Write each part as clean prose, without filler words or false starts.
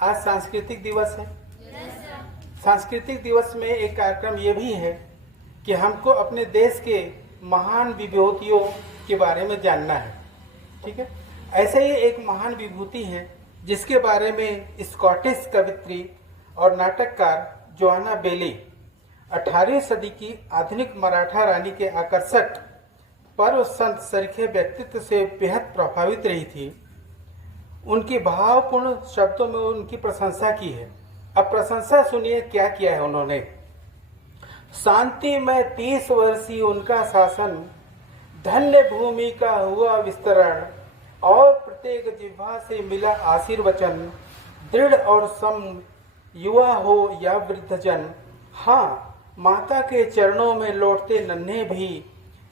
आज सांस्कृतिक दिवस है। सांस्कृतिक दिवस में एक कार्यक्रम ये भी है कि हमको अपने देश के महान विभूतियों के बारे में जानना है। ठीक है, ऐसे ही एक महान विभूति है जिसके बारे में स्कॉटिश कवित्री और नाटककार जोआना बेली 18वीं सदी की आधुनिक मराठा रानी के आकर्षक पर्व संत सरीखे व्यक्तित्व से बेहद प्रभावित रही थी। उनकी भावपूर्ण शब्दों में उनकी प्रशंसा की है। अब प्रशंसा सुनिए क्या किया है उन्होंने। शांति में 30 वर्षीय उनका शासन, धन्य भूमि का हुआ विस्तरण और प्रत्येक जिह्वा से मिला आशीर्वचन, दृढ़ और सम युवा हो या वृद्धजन। हाँ, माता के चरणों में लौटते नन्हे भी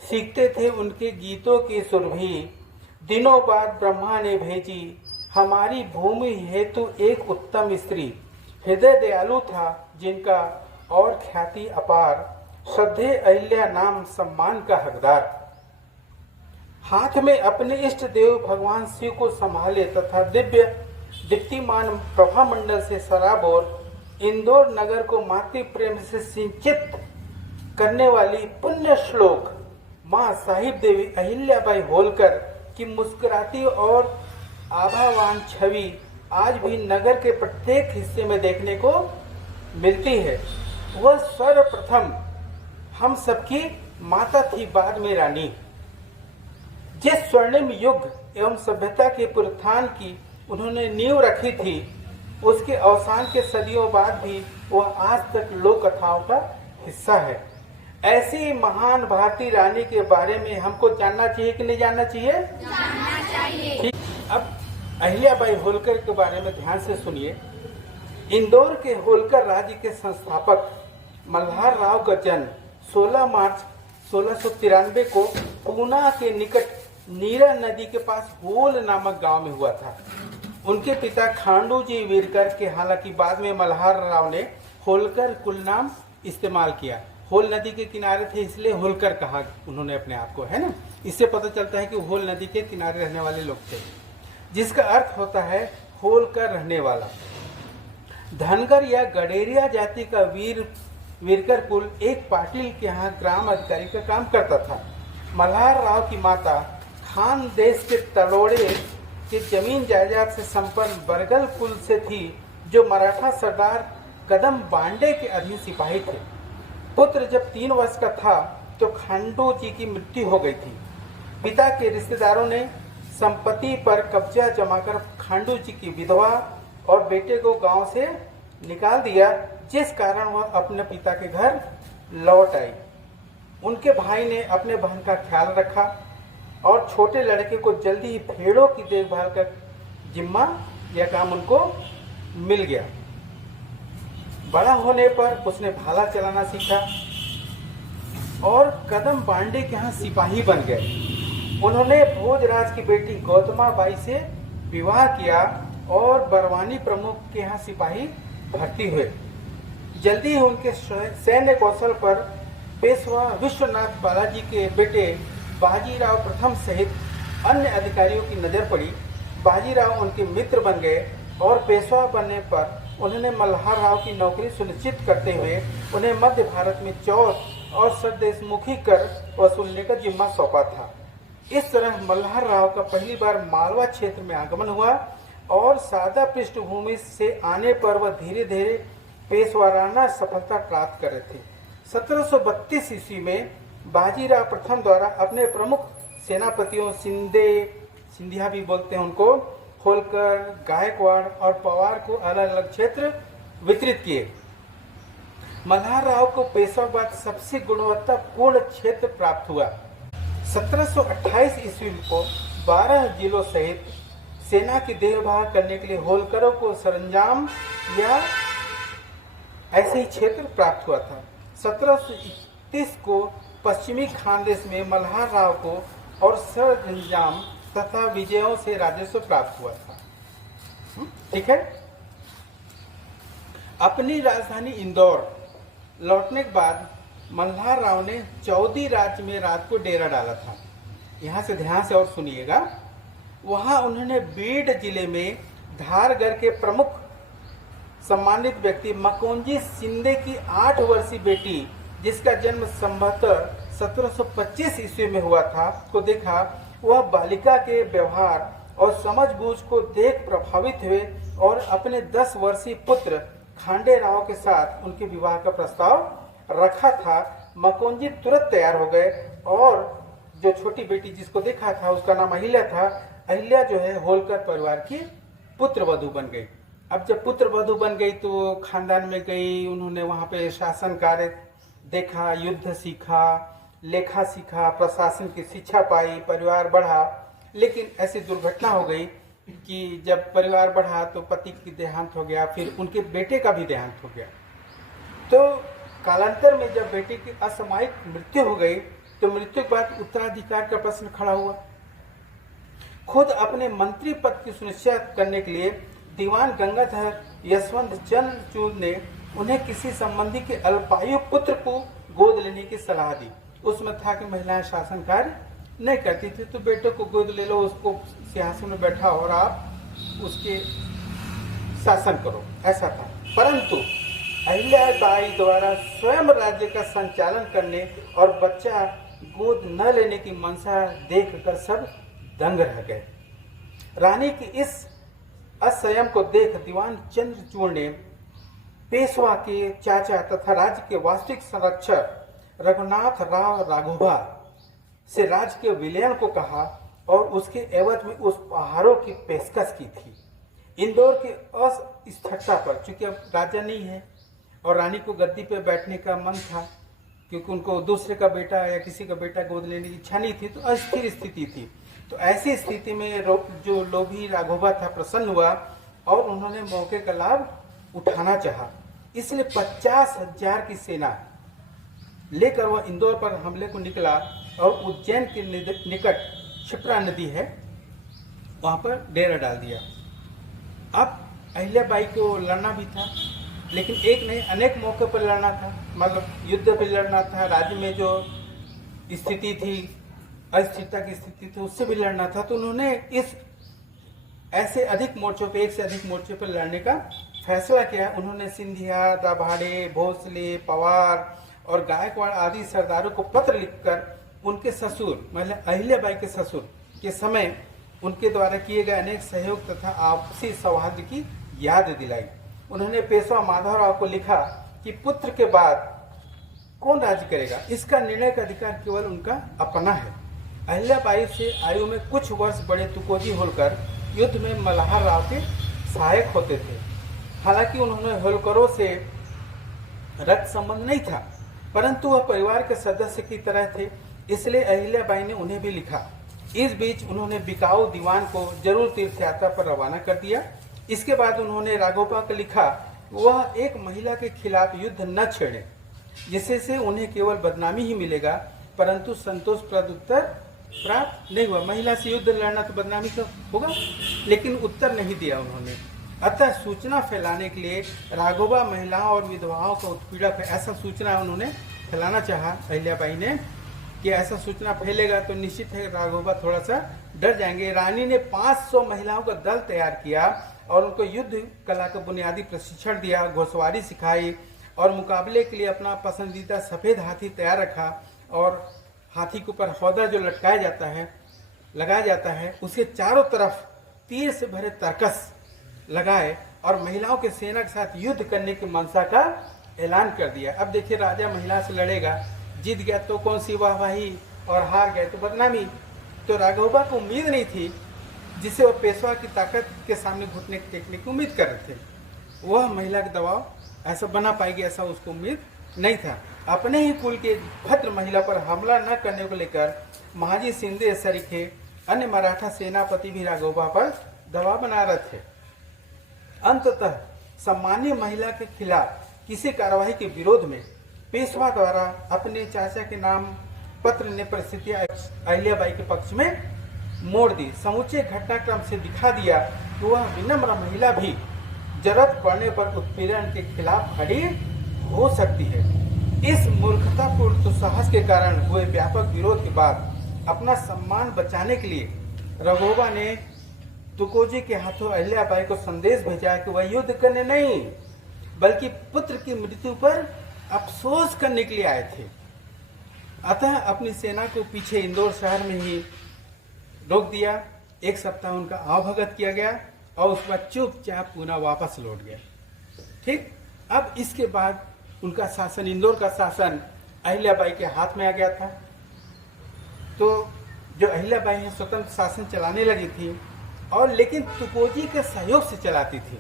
सीखते थे उनके गीतों की सुर भी। दिनों बाद ब्रह्मा ने भेजी हमारी भूमि हेतु एक उत्तम स्त्री, हृदय दयालु था जिनका और ख्याति अपार, श्रद्धेय अहिल्या नाम सम्मान का हकदार। हाथ में अपने इष्ट देव भगवान शिव को संभाले तथा दिव्य दीप्तिमान प्रभा मंडल से सराबोर इंदौर नगर को मातृ प्रेम से सिंचित करने वाली पुण्य श्लोक माँ साहिब देवी अहिल्याबाई होलकर की मुस्कुराती और आभावान छवि आज भी नगर के प्रत्येक हिस्से में देखने को मिलती है। वह सर्वप्रथम हम सबकी माता थी, बाद में रानी। जिस स्वर्णिम युग एवं सभ्यता के पुनरुत्थान की उन्होंने नींव रखी थी, उसके अवसान के सदियों बाद भी वह आज तक लोक कथाओं का हिस्सा है। ऐसी महान भारतीय रानी के बारे में हमको जानना चाहिए कि नहीं जानना चाहिए? जानना चाहिए। ठीक, अब अहिल्याबाई होलकर के बारे में ध्यान से सुनिए। इंदौर के होलकर राज्य के संस्थापक मल्हार राव का जन्म 16 मार्च 1693 को पूना के निकट नीरा नदी के पास होल नामक गांव में हुआ था। उनके पिता खांडू जी वीरकर के, हालांकि बाद में मल्हार राव ने होलकर कुल नाम इस्तेमाल किया। होल नदी के किनारे थे इसलिए होलकर कहा उन्होंने अपने आप को, है ना। इससे पता चलता है कि होल नदी के किनारे रहने वाले लोग थे, जिसका अर्थ होता है होल कर रहने वाला। धनगर या गडेरिया जाति का वीरकर कुल एक पाटिल के यहाँ ग्राम अधिकारी का काम करता था। मल्हार राव की माता खान देश के तलोड़े के जमीन जायदाद से संपन्न बरगल कुल से थी, जो मराठा सरदार कदम बांडे के अधीन सिपाही थे। पुत्र जब 3 वर्ष का था तो खांडू जी की मृत्यु हो गई थी। पिता के रिश्तेदारों ने संपत्ति पर कब्जा जमाकर खांडू जी की विधवा और बेटे को गांव से निकाल दिया, जिस कारण वह अपने पिता के घर लौट आई। उनके भाई ने अपने बहन का ख्याल रखा और छोटे लड़के को जल्दी ही भेड़ों की देखभाल का जिम्मा यह काम उनको मिल गया। बड़ा होने पर उसने भाला चलाना सीखा और कदम बांडे के यहाँ सिपाही बन गए। उन्होंने भोजराज की बेटी गौतमा बाई से विवाह किया और बरवानी प्रमुख के यहाँ सिपाही भर्ती हुए। जल्दी ही उनके सैन्य कौशल पर पेशवा विश्वनाथ बालाजी के बेटे बाजीराव प्रथम सहित अन्य अधिकारियों की नजर पड़ी। बाजीराव उनके मित्र बन गए और पेशवा बनने पर उन्होंने मल्हार राव की नौकरी सुनिश्चित करते हुए उन्हें मध्य भारत में चौर और सरदेशमुखी कर वसूलने का जिम्मा सौंपा था। इस तरह मल्हार राव का पहली बार मालवा क्षेत्र में आगमन हुआ और सादा पृष्ठभूमि से आने पर वह धीरे धीरे पेशवाराना सफलता प्राप्त कर रहे थे। 1732 ईस्वी में बाजीराव प्रथम द्वारा अपने प्रमुख सेनापतियों सिंधिया भी बोलते हैं उनको, होलकर, गायकवाड़ और पवार को अलग अलग क्षेत्र वितरित किए। मल्हार राव को पेशवा बाद सबसे गुणवत्तापूर्ण क्षेत्र प्राप्त हुआ। 1728 ईस्वी को 12 जिलों सहित सेना की देखभाल करने के लिए होलकरों को सरंजाम या ऐसे ही क्षेत्र प्राप्त हुआ था। 1731 को पश्चिमी खानदेश में मल्हार राव को और सरंजाम तथा विजयों से राजस्व प्राप्त हुआ था। ठीक है। अपनी राजधानी इंदौर लौटने के बाद मल्हार राव ने चौदी राज्य में रात को डेरा डाला था। यहाँ से ध्यान से और सुनिएगा। वहाँ उन्होंने बीड जिले में धारगढ़ के प्रमुख सम्मानित व्यक्ति मकोंजी शिंदे की 8 वर्षीय बेटी, जिसका जन्म संभवतः 1725 ईस्वी में हुआ था, को देखा। वह बालिका के व्यवहार और समझबूझ को देख प्रभावित हुए और अपने 10 वर्षीय पुत्र खांडे राव के साथ उनके विवाह का प्रस्ताव रखा था। मकोंजी तुरंत तैयार हो गए और जो छोटी बेटी जिसको देखा था उसका नाम अहिल्या था। अहिल्या जो है होलकर परिवार की पुत्र वधू बन गई। अब जब पुत्र वधू बन गई तो वो खानदान में गई, उन्होंने वहाँ पे शासन कार्य देखा, युद्ध सीखा, लेखा सीखा, प्रशासन की शिक्षा पाई, परिवार बढ़ा। लेकिन ऐसी दुर्घटना हो गई कि जब परिवार बढ़ा तो पति की देहांत हो गया, फिर उनके बेटे का भी देहांत हो गया। तो कालांतर में जब बेटे की असामयिक मृत्यु हो गई तो मृत्यु के बाद उत्तराधिकार का प्रश्न खड़ा हुआ। खुद अपने मंत्री पद की सुनिश्चित करने के लिए दीवान गंगाधर यशवंत चंद्रचूड़ ने उन्हें किसी संबंधी के अल्पायु पुत्र को गोद लेने की सलाह दी। उसमें था कि महिलाएं शासन कार्य नहीं करती थी, तो बेटे को गोद ले लो, उसको सिंहासन में बैठा और आप उसके शासन करो, ऐसा था। परंतु अहिल्याबाई द्वारा स्वयं राज्य का संचालन करने और बच्चा गोद न लेने की मंशा देखकर सब दंग रह गए। रानी की इस असंयम को देख दीवान चंद्रचूड़ ने पेशवा के चाचा तथा राज्य के वास्तविक संरक्षक रघुनाथ राव राघोबा से राज्य के विलयन को कहा और उसके एवज में उस पहाड़ों की पेशकश की थी। इंदौर की अस्थिरता पर, चूंकि अब राजा नहीं है और रानी को गद्दी पे बैठने का मन था, क्योंकि उनको दूसरे का बेटा या किसी का बेटा गोद लेने की इच्छा नहीं थी, तो अस्थिर स्थिति थी। तो ऐसी स्थिति में जो लोभी राघोबा था प्रसन्न हुआ और उन्होंने मौके का लाभ उठाना चाहा। इसलिए 50,000 की सेना लेकर वह इंदौर पर हमले को निकला और उज्जैन के निकट क्षिप्रा नदी है, वहां पर डेरा डाल दिया। अब अहिल्याबाई को लड़ना भी था, लेकिन एक नहीं अनेक मौके पर लड़ना था, मतलब युद्ध भी लड़ना था, राज्य में जो स्थिति थी, अस्थिरता की स्थिति थी, उससे भी लड़ना था। तो उन्होंने इस ऐसे अधिक मोर्चों पे, एक से अधिक मोर्चे पर लड़ने का फैसला किया। उन्होंने सिंधिया, दाभाडे, भोसले, पवार और गायकवाड़ आदि सरदारों को पत्र लिखकर उनके ससुर, मतलब अहिल्याबाई के ससुर के समय उनके द्वारा किए गए अनेक सहयोग तथा आपसी सौहार्द की याद दिलाई। उन्होंने पेशवा माधवराव को लिखा कि पुत्र के बाद कौन राज्य करेगा, इसका निर्णय का अधिकार केवल उनका अपना है। अहिल्याबाई से आयु में कुछ वर्ष बड़े तुकोजी होलकर युद्ध में मल्हार राव के सहायक होते थे। हालांकि उन्होंने होलकरों से रक्त संबंध नहीं था, परंतु वह परिवार के सदस्य की तरह थे, इसलिए अहिल्याबाई ने उन्हें भी लिखा। इस बीच उन्होंने बिकाऊ दीवान को जरूर तीर्थ यात्रा पर रवाना कर दिया। इसके बाद उन्होंने राघोबा को लिखा वह एक महिला के खिलाफ युद्ध न छेड़े, जिससे से उन्हें केवल बदनामी ही मिलेगा, परंतु संतोषप्रद उत्तर प्राप्त नहीं हुआ। महिला से युद्ध लड़ना तो बदनामी तो होगा, लेकिन उत्तर नहीं दिया उन्होंने। अतः सूचना फैलाने के लिए राघोबा महिलाओं और विधवाओं का उत्पीड़क है, ऐसा सूचना उन्होंने फैलाना चाहा अहिल्याबाई ने कि ऐसा सूचना फैलेगा तो निश्चित है राघोबा थोड़ा सा डर जाएंगे। रानी ने 500 महिलाओं का दल तैयार किया और उनको युद्ध कला का बुनियादी प्रशिक्षण दिया, घुड़सवारी सिखाई और मुकाबले के लिए अपना पसंदीदा सफ़ेद हाथी तैयार रखा और हाथी के ऊपर हौदा जो लटकाया जाता है, लगाया जाता है, उसके चारों तरफ तीर से भरे तरकस लगाए और महिलाओं के सेना के साथ युद्ध करने की मंशा का ऐलान कर दिया। अब देखिए राजा महिला से लड़ेगा, जीत गया तो कौन सी वाहवाही और हार गए तो बदनामी। तो राघोबा को उम्मीद नहीं थी, जिसे वह पेशवा की ताकत के सामने घुटने टेकने की उम्मीद कर रहे थे, वह महिला का दबाव ऐसा बना पाएगी ऐसा उसको उम्मीद नहीं था। अपने ही कुल के भद्र महिला पर हमला न करने को लेकर महाजी शिंदे सरीखे अन्य मराठा सेनापति भी राघोबा पर दबाव बना रहे थे। अंततः सम्मानीय महिला के खिलाफ किसी कार्यवाही के विरोध में पेशवा द्वारा अपने चाचा के नाम पत्र ने परिस्थिति अहिल्याबाई के पक्ष में मोड़ दी। समूचे घटनाक्रम से दिखा दिया कि वह विनम्र महिला भी जरूरत पड़ने पर उत्पीड़न के खिलाफ खड़ी हो सकती है। इस मूर्खतापूर्ण दुस्साहस के कारण हुए व्यापक विरोध के बाद अपना सम्मान बचाने के लिए राघोबा ने तुकोजी के हाथों अहिल्याबाई को संदेश भेजा कि वह युद्ध करने नहीं बल्कि पुत्र की मृत्यु पर अफसोस करने के लिए आए थे। अतः अपनी सेना को पीछे इंदौर शहर में ही रोक दिया। 1 सप्ताह उनका आवभगत किया गया और उसके बाद चुपचाप पुनः वापस लौट गया। ठीक, अब इसके बाद उनका शासन, इंदौर का शासन अहिल्याबाई के हाथ में आ गया था। तो जो अहिल्याबाई है स्वतंत्र शासन चलाने लगी थी, और लेकिन तुकोजी के सहयोग से चलाती थी।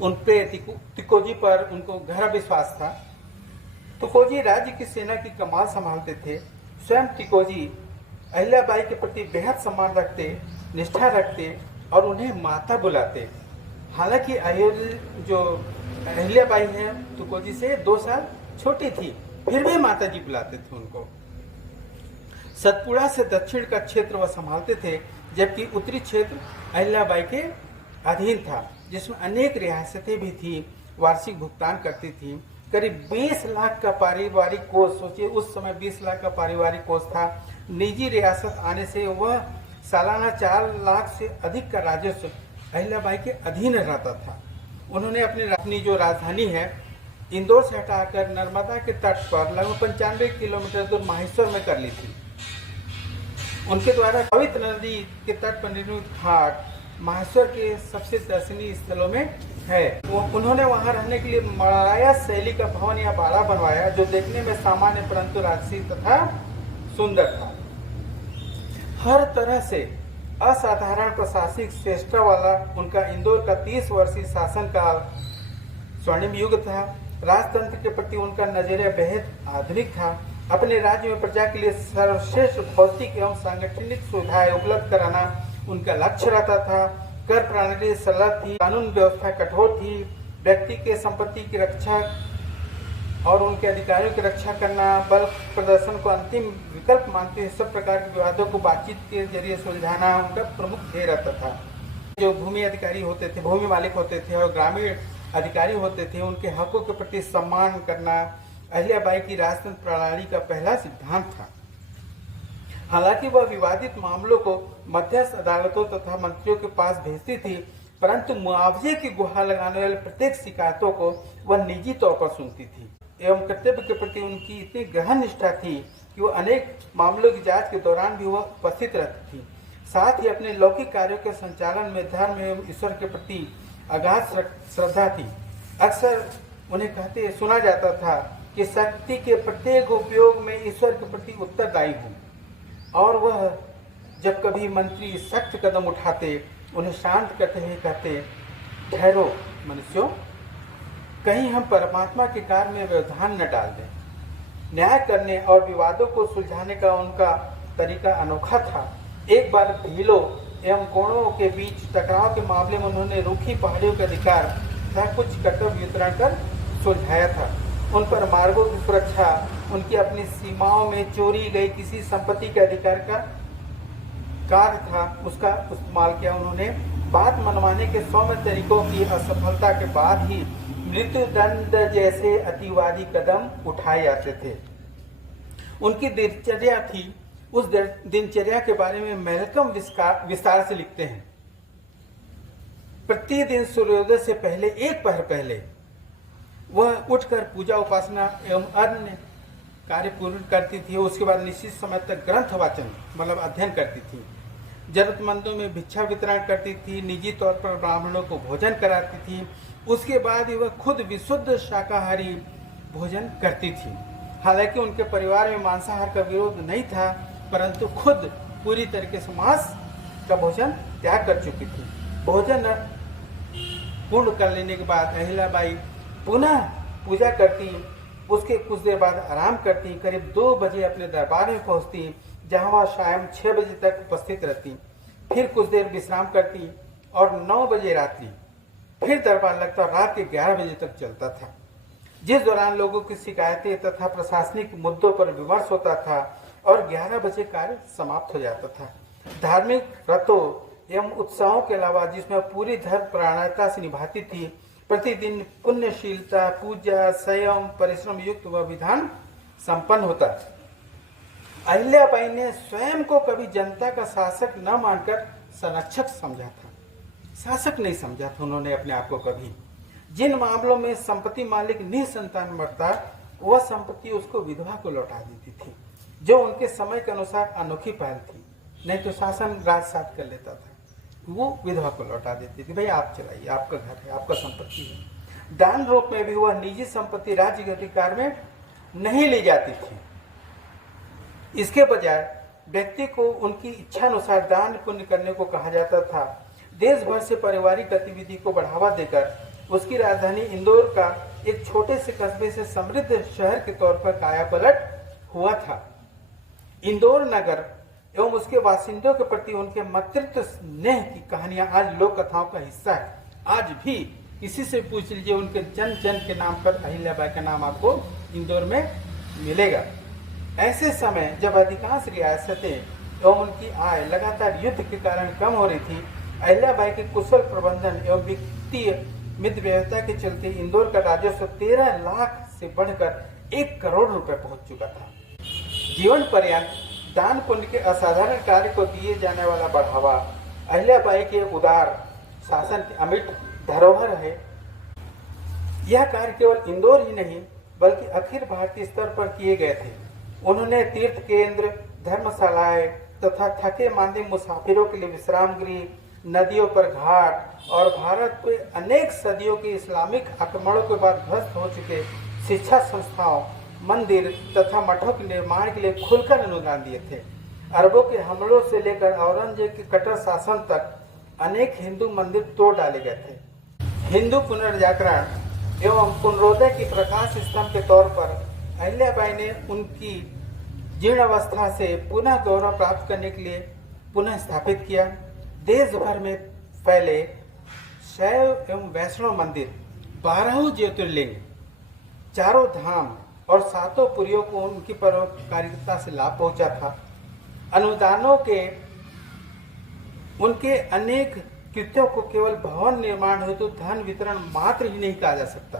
उन पे तुकोजी पर उनको गहरा विश्वास था। तुकोजी राज्य की सेना की कमान संभालते थे। स्वयं तुकोजी अहिल्याबाई के प्रति बेहद सम्मान रखते, निष्ठा रखते और उन्हें माता बुलाते। हालांकि जो अहिल्याबाई है तुकोजी से 2 साल छोटी थी, फिर भी माता जी बुलाते थे उनको। सतपुड़ा से दक्षिण का क्षेत्र वह संभालते थे, जबकि उत्तरी क्षेत्र अहिल्याबाई के अधीन था, जिसमें अनेक रियासतें भी थी, वार्षिक भुगतान करती थी। करीब 20 लाख का पारिवारिक कोष, सोचिए उस समय 20 लाख का पारिवारिक कोष था। निजी रियासत आने से वह सालाना 4 लाख से अधिक का राजस्व अहिल्याबाई के अधीन रहता था। उन्होंने अपनी जो राजधानी है इंदौर से हटाकर नर्मदा के तट पर लगभग 95 किलोमीटर दूर माहेश्वर में कर ली थी। उनके द्वारा पवित्र नदी के तट पर निर्मित घाट माहेश्वर के सबसे दर्शनीय स्थलों में है। उन्होंने वहां रहने के लिए मराया शैली का भवन या बाड़ा बनवाया, जो देखने में सामान्य परंतु राजसी तथा सुंदर था। हर तरह से असाधारण प्रशासनिक श्रेष्ठता वाला उनका इंदौर का 30 वर्षीय शासनकाल स्वर्णिम युग था। राजतंत्र के प्रति उनका नजरिया बेहद आधुनिक था। अपने राज्य में प्रजा के लिए सर्वश्रेष्ठ भौतिक एवं सांगठनिक सुविधाएं उपलब्ध कराना उनका लक्ष्य रहता था। कर प्रणाली सरल थी, कानून व्यवस्था कठोर थी। व्यक्ति के संपत्ति की रक्षा और उनके अधिकारियों की रक्षा करना, बल प्रदर्शन को अंतिम विकल्प मानते हुए सब प्रकार के विवादों को बातचीत के जरिए सुलझाना उनका प्रमुख ध्येय रहता था। जो भूमि अधिकारी होते थे, भूमि मालिक होते थे और ग्रामीण अधिकारी होते थे, उनके हकों के प्रति सम्मान करना अहिल्याबाई की राजतंत्र प्रणाली का पहला सिद्धांत था। हालांकि वह विवादित मामलों को मध्यस्थ अदालतों तथा मंत्रियों के पास भेजती थी, परंतु मुआवजे की गुहार लगाने वाले प्रत्येक शिकायतों को वह निजी तौर पर सुनती थी एवं कर्तव्य के प्रति उनकी इतनी गहन निष्ठा थी कि वह अनेक मामलों की जांच के दौरान भी वह उपस्थित रहती थी। साथ ही अपने लौकिक कार्यों के संचालन में धर्म एवं ईश्वर के प्रति अगाध श्रद्धा थी। अक्सर उन्हें कहते सुना जाता था कि शक्ति के प्रत्येक उपयोग में ईश्वर के प्रति उत्तरदायी हूँ, और वह जब कभी मंत्री सख्त कदम उठाते उन्हें शांत करते हुए कहते, ठहरो मनुष्यों, कहीं हम परमात्मा के कार्य में व्यवधान न डाल दें। न्याय करने और विवादों को सुलझाने का उनका तरीका अनोखा था। एक बार भीलों एवं कोणों के बीच टकराव के मामले में उन्होंने रूखी पहाड़ियों के अधिकार तथा कुछ कर्तव्य वितरण कर सुलझाया था। उन पर मार्गों की सुरक्षा, उनकी अपनी सीमाओं में चोरी गई किसी संपत्ति के अधिकार का कार्य था, उसका इस्तेमाल किया उन्होंने। बात मनवाने के सौम्य तरीकों की असफलता के बाद ही मृत्यु दंड जैसे अतिवादी कदम उठाए जाते थे। उनकी दिनचर्या थी, उस दिनचर्या के बारे में मैल्कम विस्तार से लिखते हैं। प्रतिदिन सूर्योदय से पहले, एक पहर पहले, वह उठकर पूजा उपासना एवं अन्य कार्य पूर्ण करती थी। उसके बाद निश्चित समय तक ग्रंथ वाचन मतलब अध्ययन करती थी। जरूरतमंदों में भिक्षा वितरण करती थी। निजी तौर पर ब्राह्मणों को भोजन कराती थी। उसके बाद वह खुद विशुद्ध शाकाहारी भोजन करती थी। हालांकि उनके परिवार में मांसाहार का विरोध नहीं था, परंतु खुद पूरी तरीके से मांस का भोजन त्याग कर चुकी थी। भोजन पूर्ण कर लेने के बाद अहिल्याबाई पुनः पूजा करती। उसके कुछ देर बाद आराम करती। करीब 2 बजे अपने दरबार में पहुंचती, जहां वह शाम 6 बजे तक उपस्थित रहती। फिर कुछ देर विश्राम करती और 9 बजे रात्रि फिर दरबार लगता। रात के 11 बजे तक चलता था, जिस दौरान लोगों की शिकायतें तथा प्रशासनिक मुद्दों पर विमर्श होता था और 11 बजे कार्य समाप्त हो जाता था। धार्मिक व्रतों एवं उत्सवों के अलावा जिसमें पूरी धर्म परायणता से निभाती थी, प्रतिदिन पुण्यशीलता, पूजा, संयम, परिश्रम युक्त वह विधान संपन्न होता। अहिल्याबाई ने स्वयं को कभी जनता का शासक न मानकर संरक्षक समझा था। शासक नहीं समझा था उन्होंने अपने आप को कभी। जिन मामलों में संपत्ति मालिक निसंतान मरता, वह संपत्ति उसको विधवा को लौटा देती थी, जो उनके समय के अनुसार अनोखी पहल थी। नहीं तो शासन राज साथ कर लेता था, वो विधवा को लौटा देती थी, भाई आप चलाइए, आपका घर है, आपका संपत्ति है। दान रूप में भी वह निजी संपत्ति राज्य के अधिकार में नहीं ली जाती थी। इसके बजाय व्यक्ति को उनकी इच्छा अनुसार दान पुण्य करने को कहा जाता था। देश भर से पारिवारिक गतिविधि को बढ़ावा देकर उसकी राजधानी इंदौर का एक छोटे से कस्बे से समृद्ध शहर के तौर पर कायापलट हुआ था। इंदौर नगर एवं उसके बासिंदों के प्रति उनके मातृत्व स्नेह की कहानियां आज लोक कथाओं का हिस्सा है। आज भी किसी से पूछ लीजिए, उनके जन जन के नाम पर अहिल्याबाई का नाम आपको इंदौर में मिलेगा। ऐसे समय जब अधिकांश रियासतें एवं उनकी आय लगातार युद्ध के कारण कम हो रही थी, अहिल्याबाई के कुशल प्रबंधन एवं वित्तीय मितव्ययता के चलते इंदौर का राजस्व 13 लाख से बढ़कर 1 करोड़ रुपए पहुंच चुका था। जीवन पर्यंत दान पुण्य के असाधारण कार्य को दिए जाने वाला बढ़ावा अहिल्याबाई के उदार शासन की अमिट धरोहर है। यह कार्य केवल इंदौर ही नहीं बल्कि अखिल भारतीय स्तर पर किए गए थे। उन्होंने तीर्थ केंद्र, धर्मशालाएं तथा थके मांदे मुसाफिरों के लिए विश्राम गृह, नदियों पर घाट और भारत पे अनेक सदियों के इस्लामिक आक्रमणों के बाद ध्वस्त हो चुके शिक्षा संस्थाओं, मंदिर तथा मठों के निर्माण के लिए खुलकर अनुदान दिए थे। अरबों के हमलों से लेकर औरंगजेब के कट्टर शासन तक अनेक हिंदू मंदिर तोड़ डाले गए थे। हिंदू पुनर्जागरण एवं पुनरोदय की प्रकाश स्तंभ के तौर पर अहिल्याबाई ने उनकी जीर्ण अवस्था से पुनः गौरव प्राप्त करने के लिए पुनः स्थापित किया। देश भर में फैले शैव एवं वैष्णव मंदिर, 12 ज्योतिर्लिंग, 4 धाम और 7 पुरियों को उनकी परोपकारिता से लाभ पहुंचा था। अनुदानों के उनके अनेक कृत्यों को केवल भवन निर्माण हेतु धन वितरण मात्र ही नहीं कहा जा सकता,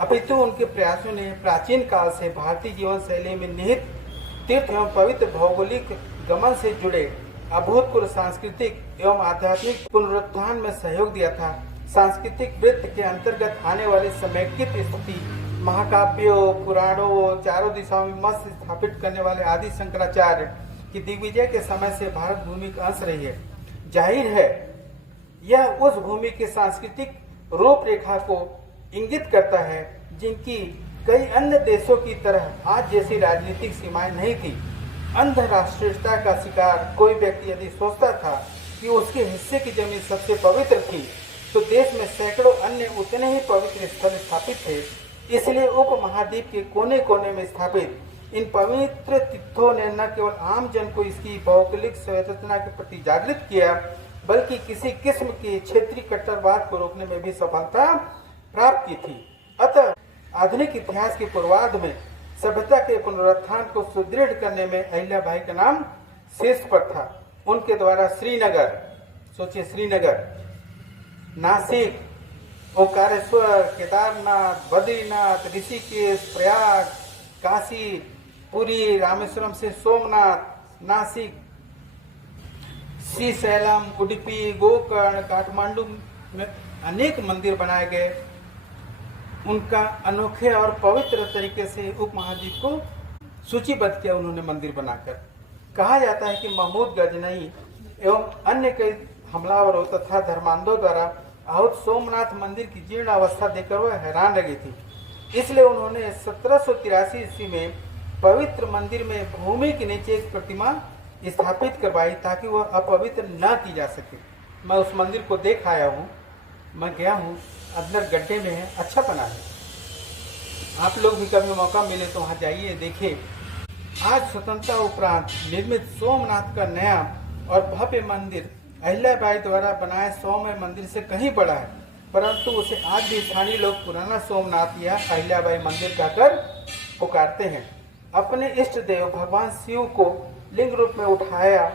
अपितु उनके प्रयासों ने प्राचीन काल से भारतीय जीवन शैली में निहित तीर्थ एवं पवित्र भौगोलिक गमन से जुड़े अभूतपूर्व सांस्कृतिक एवं आध्यात्मिक पुनरुत्थान में सहयोग दिया था। सांस्कृतिक वृत्त के अंतर्गत आने वाली समेकित स्थिति महाकाव्यों, पुराणों, चारों दिशाओं में मत स्थापित करने वाले आदि शंकराचार्य की दिग्विजय के समय से भारत भूमि का अंश रही है। जाहिर है यह उस भूमि की सांस्कृतिक रूपरेखा को इंगित करता है जिनकी कई अन्य देशों की तरह आज जैसी राजनीतिक सीमाएं नहीं थी। अंधराष्ट्रीयता का शिकार कोई व्यक्ति यदि सोचता था कि उसके हिस्से की जमीन सबसे पवित्र थी, तो देश में सैकड़ों अन्य उतने ही पवित्र स्थल स्थापित थे। इसलिए उपमहाद्वीप के कोने कोने में स्थापित इन पवित्र तीर्थों ने न केवल आम जन को इसकी भौगोलिक संवेदना के प्रति जागृत किया, बल्कि किसी किस्म के क्षेत्रीय कट्टरवाद को रोकने में भी सफलता प्राप्त की थी। अतः आधुनिक इतिहास के पूर्वार्ध में सभ्यता के पुनरुत्थान को सुदृढ़ करने में अहिल्याबाई का नाम शीर्ष पर था। उनके द्वारा श्रीनगर, सोचिए श्रीनगर, नासिक, ओंकारेश्वर, केदारनाथ, बद्रीनाथ, ऋषिकेश, प्रयाग, काशी, पुरी, रामेश्वरम से सोमनाथ, नासिक, श्रीशैलम, उडुपी, गोकर्ण, काठमांडू में अनेक मंदिर बनाए गए। उनका अनोखे और पवित्र तरीके से उपमहाद्वीप को सूचीबद्ध किया उन्होंने मंदिर बनाकर। कहा जाता है कि महमूद गजनई एवं अन्य कई हमलावरों तथा धर्मांधों द्वारा आहूत सोमनाथ मंदिर की जीर्ण अवस्था देखकर वह हैरान रह गई थी। इसलिए उन्होंने 1783 ईस्वी में पवित्र मंदिर में भूमि के नीचे एक प्रतिमा स्थापित करवाई ताकि वह अपवित्र न की जा सके। मैं उस मंदिर को देख आया हूँ, मैं गया हूँ, अंदर गड्ढे में है, अच्छा बना है। आप लोग भी कभी मौका मिले तो वहाँ जाइए, देखिए। आज स्वतंत्रता उपरांत निर्मित सोमनाथ का नया और भव्य मंदिर अहिल्याबाई द्वारा बनाए सौम्य मंदिर से कहीं बड़ा है, परंतु उसे आज भी स्थानीय लोग पुराना सोमनाथ या अहिल्याबाई मंदिर कहकर पुकारते हैं। अपने इष्ट देव भगवान शिव को लिंग रूप में उठाया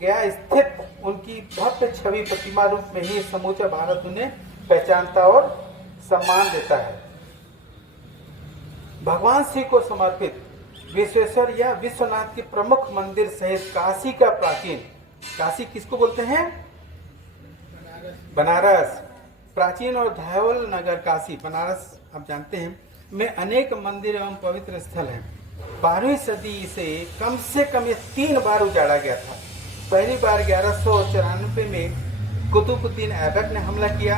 गया स्थित उनकी भव्य छवि प्रतिमा रूप में ही समूचा भारत उन्हें पहचानता और सम्मान देता है। भगवान शिव को समर्पित विश्वेश्वर या विश्वनाथ के प्रमुख मंदिर सहित काशी का प्राचीन, काशी किसको बोलते हैं? बनारस। प्राचीन और धैवल नगर काशी बनारस आप जानते हैं में अनेक मंदिर एवं पवित्र स्थल हैं। 12वीं सदी से कम ये 3 बार उजाड़ा गया था। पहली बार 1194 में कुतुबुद्दीन ऐबक ने हमला किया।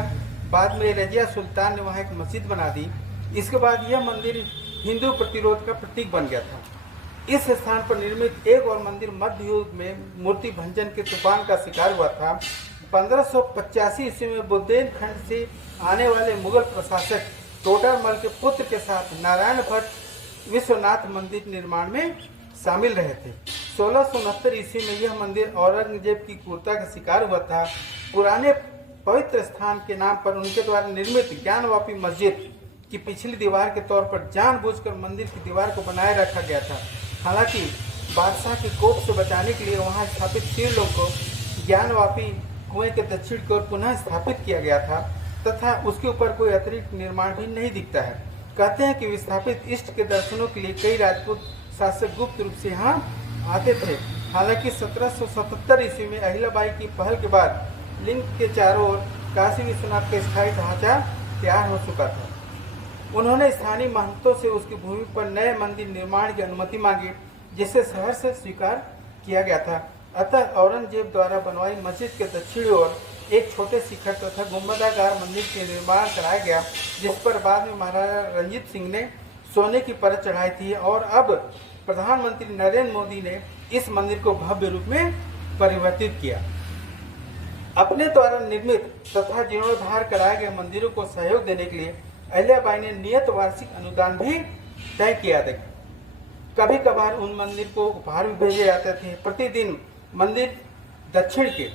बाद में रजिया सुल्तान ने वहाँ एक मस्जिद बना दी। इसके बाद यह मंदिर हिंदू प्रतिरोध का प्रतीक बन गया था। इस स्थान पर निर्मित एक और मंदिर मध्य युग में मूर्ति भंजन के तूफान का शिकार हुआ था। 1585 ईस्वी में बुंदेलखंड से आने वाले मुगल प्रशासक टोडरमल के पुत्र के साथ नारायण भट्ट विश्वनाथ मंदिर निर्माण में शामिल रहे थे। 1669 ईस्वी में यह मंदिर औरंगजेब की क्रूरता का शिकार हुआ था। पुराने पवित्र स्थान के नाम पर उनके द्वारा निर्मित ज्ञानवापी मस्जिद की पिछली दीवार के तौर पर जानबूझकर मंदिर की दीवार को बनाए रखा गया था। हालांकि बादशाह के कोप से बचाने के लिए वहां स्थापित शिवलिंग को ज्ञानवापी कुएं के दक्षिण की ओर पुनः स्थापित किया गया था तथा उसके ऊपर कोई अतिरिक्त निर्माण भी नहीं दिखता है। कहते हैं कि विस्थापित इष्ट के दर्शनों के लिए कई राजपूत शासक गुप्त रूप से यहाँ आते थे। हालांकि 1777 ईस्वी में अहिल्याबाई की पहल के बाद लिंग के चारों ओर काशी विश्वनाथ का स्थायी ढांचा तैयार हो चुका था। उन्होंने स्थानीय महंतों से उसकी भूमि पर नए मंदिर निर्माण की अनुमति मांगी, जिसे शहर से स्वीकार किया गया था। अतः औरंगजेब द्वारा बनवाई मस्जिद के दक्षिणी ओर एक छोटे शिखर तथा गुंबदाकार मंदिर के निर्माण कराया गया, जिस पर बाद में महाराजा रंजीत सिंह ने सोने की परत चढ़ाई थी और अब प्रधानमंत्री नरेंद्र मोदी ने इस मंदिर को भव्य रूप में परिवर्तित किया। अपने द्वारा निर्मित तथा जीर्णोद्धार कराए गए मंदिरों को सहयोग देने के लिए अहिल्याबाई ने नियत वार्षिक अनुदान भी तय किया था। कभी कभार उन मंदिर को उपहार भी भेजे जाते थे। प्रतिदिन मंदिर दक्षिण के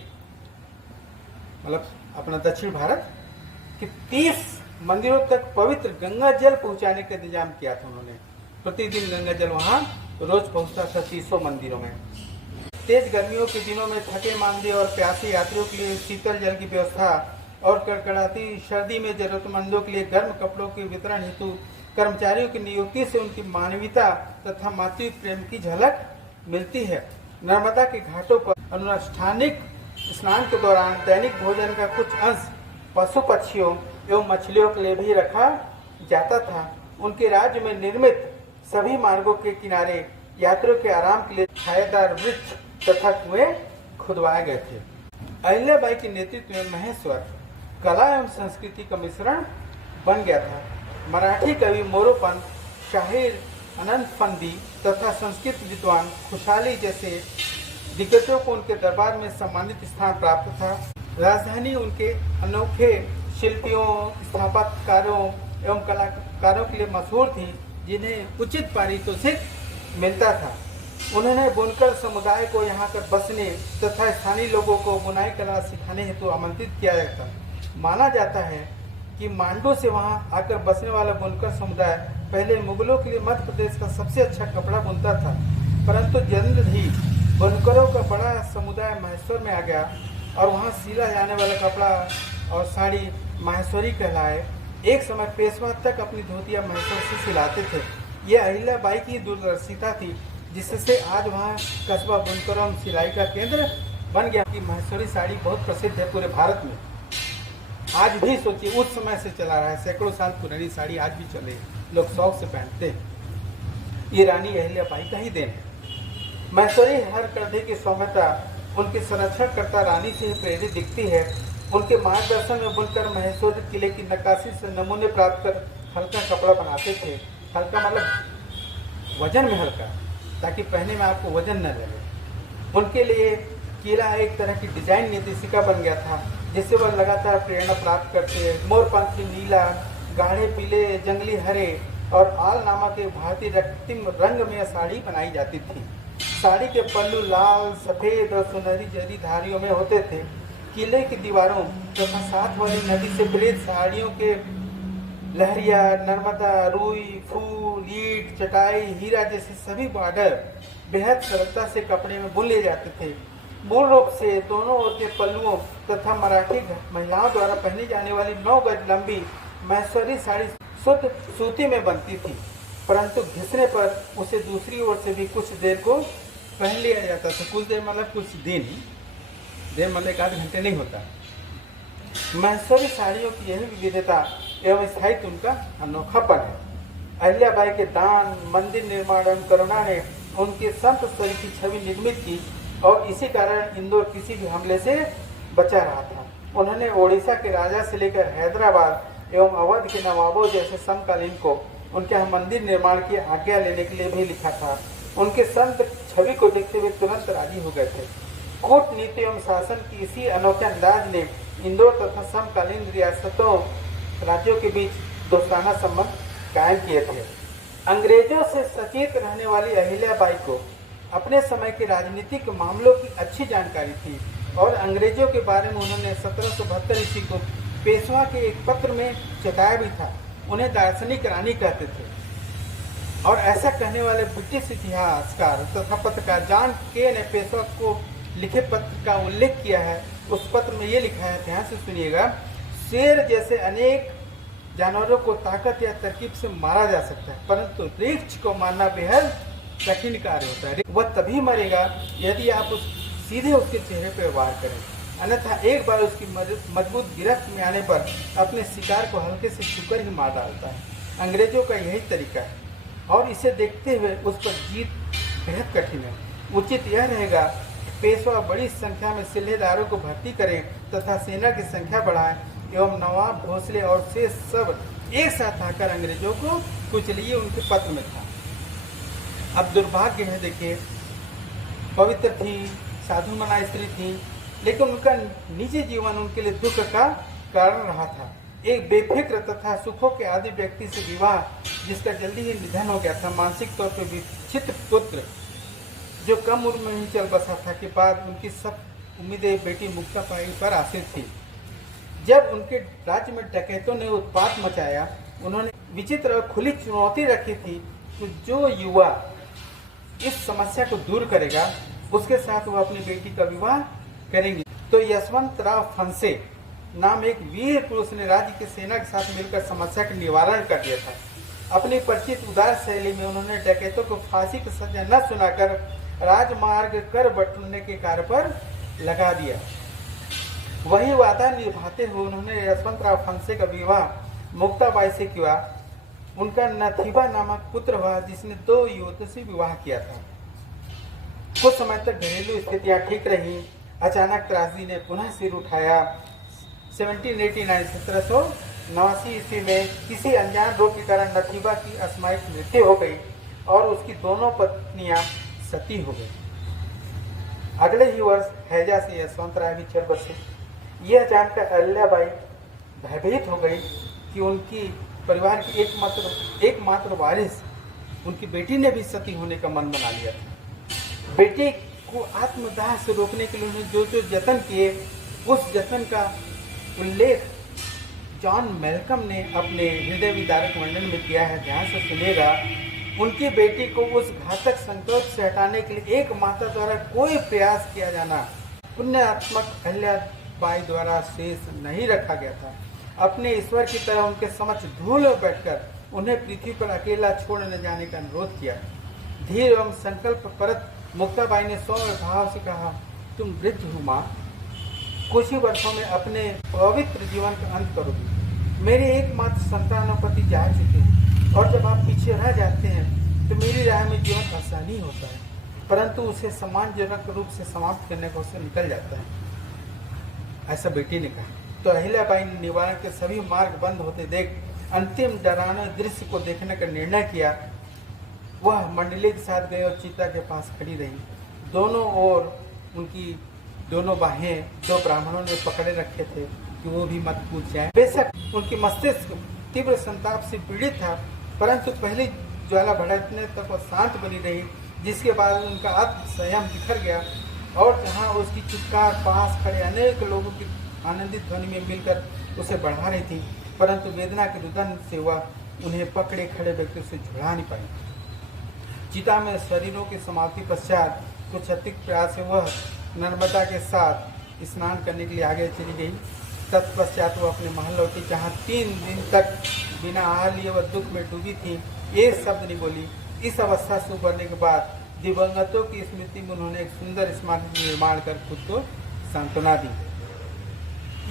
मतलब अपना दक्षिण भारत के 30 मंदिरों तक पवित्र गंगा जल पहुंचाने का इंतजाम किया था उन्होंने। प्रतिदिन गंगा जल वहां रोज पहुंचता था 300 मंदिरों में। तेज गर्मियों के दिनों में थके मांदे और प्यासे यात्रियों के लिए शीतल जल की व्यवस्था और कड़कड़ाती सर्दी में जरूरतमंदों के लिए गर्म कपड़ों के वितरण हेतु कर्मचारियों की नियुक्ति से उनकी मानवीयता तथा मातृ प्रेम की झलक मिलती है। नर्मदा के घाटों पर अनुष्ठानिक स्नान के दौरान दैनिक भोजन का कुछ अंश पशु पक्षियों एवं मछलियों के लिए भी रखा जाता था। उनके राज्य में निर्मित सभी मार्गों के किनारे यात्रियों के आराम के लिए छायादार वृक्ष तथा कुएं खुदवाए गए थे। अहिल्याबाई के नेतृत्व में महेश्वर कला एवं संस्कृति का मिश्रण बन गया था। मराठी कवि मोरोपंत, शाहिर अनंत फंदी तथा संस्कृत विद्वान खुशहाली जैसे दिग्गजों को उनके दरबार में सम्मानित स्थान प्राप्त था। राजधानी उनके अनोखे शिल्पियों, स्थापत्यकारों एवं कलाकारों के लिए मशहूर थी, जिन्हें उचित पारितोषिक मिलता था। उन्होंने बुनकर समुदाय को यहाँ कर बसने तथा स्थानीय लोगों को बुनाई कला सिखाने हेतु आमंत्रित किया जाता। माना जाता है कि मांडू से वहाँ आकर बसने वाला बुनकर समुदाय पहले मुगलों के लिए मध्य प्रदेश का सबसे अच्छा कपड़ा बुनता था, परंतु जल्द ही बुनकरों का बड़ा समुदाय महेश्वर में आ गया और वहाँ सिला जाने वाला कपड़ा और साड़ी माहेश्वरी कहलाए। एक समय पेशवा तक अपनी धोतियाँ महेश्वर से सिलाते थे। ये अहिल्याबाई की दूरदर्शिता थी, जिससे आज वहाँ कस्बा बुनकरों एवं सिलाई का केंद्र बन गया कि महेश्वरी साड़ी बहुत प्रसिद्ध है पूरे भारत में। आज भी सोचिए, उस समय से चला रहा है, सैकड़ों साल पुरानी साड़ी आज भी चले, लोग शौक से पहनते हैं। ये रानी अहिल्याबाई का ही देन है। महेश्वरी हर कर्धे की सौम्यता उनके संरक्षणकर्ता रानी से ही प्रेरित दिखती है। उनके मार्गदर्शन में बुनकर महेश्वर किले की नक्काशी से नमूने प्राप्त कर हल्का कपड़ा बनाते थे। हल्का मतलब वजन में हल्का, ताकि पहने में आपको वजन न लगे। उनके लिए किला एक तरह की डिजाइन निर्देशिका बन गया था, जिससे वह लगातार प्रेरणा प्राप्त करते। मोरपंखी नीला, गाढ़े पीले, जंगली हरे और आल नामक एक भारतीय रक्तिम रंग में साड़ी बनाई जाती थी। साड़ी के पल्लू लाल, सफेद और सुनहरी जरी धारियों में होते थे। किले की दीवारों तथा साथ वाली नदी से प्रेरित साड़ियों के लहरिया, नर्मदा, रुई, फूल, ईंट, चटाई, हीरा जैसे सभी बॉर्डर बेहद सरलता से कपड़े में बुन लिए जाते थे। मूल रूप से दोनों ओर के पल्लुओं तथा मराठी महिलाओं द्वारा पहनी जाने वाली 9 गज लंबी महेश्वरी साड़ी शुद्ध सूती में बनती थी, परंतु घिसने पर उसे दूसरी ओर से भी कुछ देर को पहन लिया जाता था। कुछ देर मतलब कुछ दिन, देर मतलब 1 आध घंटे नहीं होता। मैसूरी साड़ियों की यही विविधता एवं स्थायित्व उनका अनोखापन है। अहिल्याबाई के दान, मंदिर निर्माण एवं करुणा ने उनके संत स्वरूप की छवि निर्मित की और इसी कारण इंदौर किसी भी हमले से बचा रहा था। उन्होंने ओडिशा के राजा से लेकर हैदराबाद एवं अवध के नवाबों जैसे समकालीन को उनके यहाँ मंदिर निर्माण की आज्ञा लेने के लिए भी लिखा था। उनके संत छवि को देखते हुए तुरंत राजी हो गए थे। कूटनीति एवं शासन की इसी अनोखे अंदाज ने इंदौर तथा समकालीन रियासतों राज्यों के बीच दोस्ताना संबंध कायम किए थे। अंग्रेजों से सचेत रहने वाली अहिल्याबाई को अपने समय के राजनीतिक मामलों की अच्छी जानकारी थी और अंग्रेजों के बारे में उन्होंने 1772 ईस्वी को पेशवा के एक पत्र में चेताया भी था। उन्हें दार्शनिक रानी कहते थे और ऐसा कहने वाले ब्रिटिश इतिहासकार तथा पत्रकार जॉन के ने पेशवा को लिखे पत्र का उल्लेख किया है। उस पत्र में ये लिखा है, ध्यान से सुनिएगा, शेर जैसे अनेक जानवरों को ताकत या तरकीब से मारा जा सकता है, परंतु रिक्ष को मारना बेहद कठिन कार्य होता है। वह तभी मरेगा यदि आप सीधे उसके चेहरे पर वार करें, अन्यथा एक बार उसकी मजबूत गिरफ्त में आने पर अपने शिकार को हल्के से छूकर ही मार डालता है। अंग्रेजों का यही तरीका है और इसे देखते हुए उस पर जीत बेहद कठिन है। उचित यह रहेगा कि पेशवा बड़ी संख्या में सिल्हेदारों को भर्ती करें तथा सेना की संख्या बढ़ाएं एवं नवाब भोसले और शेष सब एक साथ आकर अंग्रेजों को कुचलिए, उनके पत्र में था। अब दुर्भाग्य है, देखिए, पवित्र थी, साधु मना स्त्री थी, लेकिन उनका निजी जीवन उनके लिए दुख का कारण रहा था। एक बेफिक्र तथा सुखों के आदि व्यक्ति से विवाह, जिसका जल्दी ही निधन हो गया था, मानसिक तौर पर विक्षिप्त पुत्र जो कम उम्र में ही चल बसा था, के बाद उनकी सब उम्मीदें बेटी मुक्ताबाई पर आश्रित थी। जब उनके राज्य में डकैतों ने उत्पात मचाया, उन्होंने विचित्र और खुली चुनौती रखी थी कि जो युवा इस समस्या को दूर करेगा उसके साथ वह अपनी बेटी का विवाह करेंगे। तो यशवंतराव फंसे नाम एक वीर पुरुष ने राज्य की सेना के साथ मिलकर समस्या का निवारण कर दिया था। अपनी परिचित उदार शैली में उन्होंने डकैतों को फांसी की सजा न सुनाकर राजमार्ग कर बटोरने के कार्य पर लगा दिया। वही वादा निभाते हुए उन्होंने यशवंतराव फंसे का विवाह मुक्ताबाई से किया। उनका नथीबा नामक पुत्र हुआ, जिसने 2 युवतियों से विवाह किया था। कुछ समय तक घरेलू स्थितियां ठीक रही। अचानक त्रासदी ने पुनः सिर उठाया। 1789 ईस्वी में किसी अनजान रोग के कारण नथीबा की असामयिक मृत्यु हो गई और उसकी दोनों पत्नियां सती हो गई। अगले ही वर्ष हैजा से यशवंतराव भी चल बसे। यह जानकर अहिल्याबाई भयभीत हो गई कि उनकी परिवार की एकमात्र वारिस उनकी बेटी ने भी सती होने का मन बना लिया था। बेटी को आत्मदाह से रोकने के लिए उन्होंने जो जतन किए, उस जतन का उल्लेख जॉन मैल्कम ने अपने हृदय विदारक वर्णन में किया है। ध्यान से सुनिएगा। उनकी बेटी को उस घातक संकल्प से हटाने के लिए एक माता द्वारा कोई प्रयास किया जाना पुण्यात्मक अहिल्याबाई द्वारा शेष नहीं रखा गया था। अपने ईश्वर की तरह उनके समक्ष धूल में बैठकर उन्हें पृथ्वी पर अकेला छोड़ न जाने का अनुरोध किया। धीर एवं संकल्प परत मुक्ताबाई ने सौम्य भाव से कहा, तुम वृद्ध हो माँ, कुछ ही वर्षों में अपने पवित्र जीवन का अंत करोगी। मेरे एकमात्र संतान और पति जा चुके हैं और जब आप पीछे रह जाते हैं तो मेरी राह में जीवन आसान ही होता है, परंतु उसे सम्मानजनक रूप से समाप्त करने का उससे निकल जाता है, ऐसा बेटी ने कहा। तो अहिल्याबाई ने निवारण के सभी मार्ग बंद होते देख अंतिम डरावने दृश्य को देखने का निर्णय किया। वह मंडली के साथ गए और चिता के पास खड़ी रही। दोनों ओर उनकी दोनों बाहें 2 ब्राह्मणों ने पकड़े रखे थे कि वो भी मत कूद जाए। बेशक उनकी मस्तिष्क तीव्र संताप से पीड़ित था, परंतु पहली ज्वाला भड़कने तक वह शांत बनी रही, जिसके बाद उनका आत्म संयम बिखर गया और जहाँ उसकी चित्कार पास खड़े अनेक लोगों की आनंदित ध्वनि में मिलकर उसे बढ़ा रही थी, परंतु वेदना के रुदन से वह उन्हें पकड़े खड़े व्यक्ति से झुला नहीं पाई। चिता में शरीरों की समाप्ति पश्चात कुछ अतिरिक्त प्रयास से वह नर्मदा के साथ स्नान करने के लिए आगे चली गई। तत्पश्चात वह अपने महल लौटी, जहाँ 3 दिन तक बिना आहार लिए वह दुख में डूबी थी, एक शब्द नहीं बोली। इस अवस्था से उभरने के बाद दिवंगतों की स्मृति में उन्होंने एक सुंदर स्मारक निर्माण कर खुद को सांत्वना दी।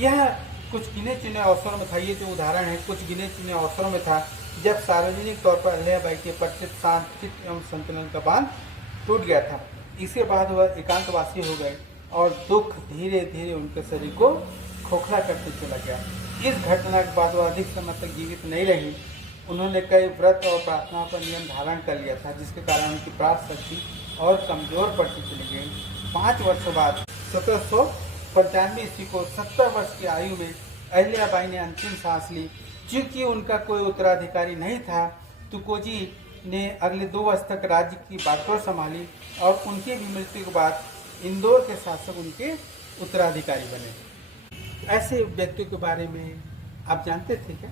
यह कुछ गिने चुने अवसरों में था, ये जो उदाहरण है कुछ गिने चुने अवसरों में था जब सार्वजनिक तौर पर अहिल्याबाई के परिचित शांत चित्त एवं संतुलन का बांध टूट गया था। इसके बाद वह एकांतवासी हो गए और दुख धीरे धीरे उनके शरीर को खोखला करते चला गया। इस घटना के बाद वह अधिक समय तक जीवित नहीं रही। उन्होंने कई व्रत और प्रार्थनाओं का नियम धारण कर लिया था, जिसके कारण उनकी प्राण शक्ति और कमजोर पड़ती चली गई। 5 वर्षों बाद 1795 ईस्वी को 70 वर्ष की आयु में अहिल्याबाई ने अंतिम सांस ली। चूंकि उनका कोई उत्तराधिकारी नहीं था, तुकोजी ने अगले 2 वर्ष तक राज्य की बागडोर संभाली और उनकी भी मृत्यु के बाद इंदौर के शासक उनके उत्तराधिकारी बने। ऐसे व्यक्तियों के बारे में आप जानते थे क्या?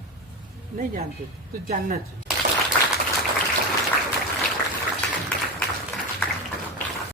नहीं जानते थे तो जानना चाहिए।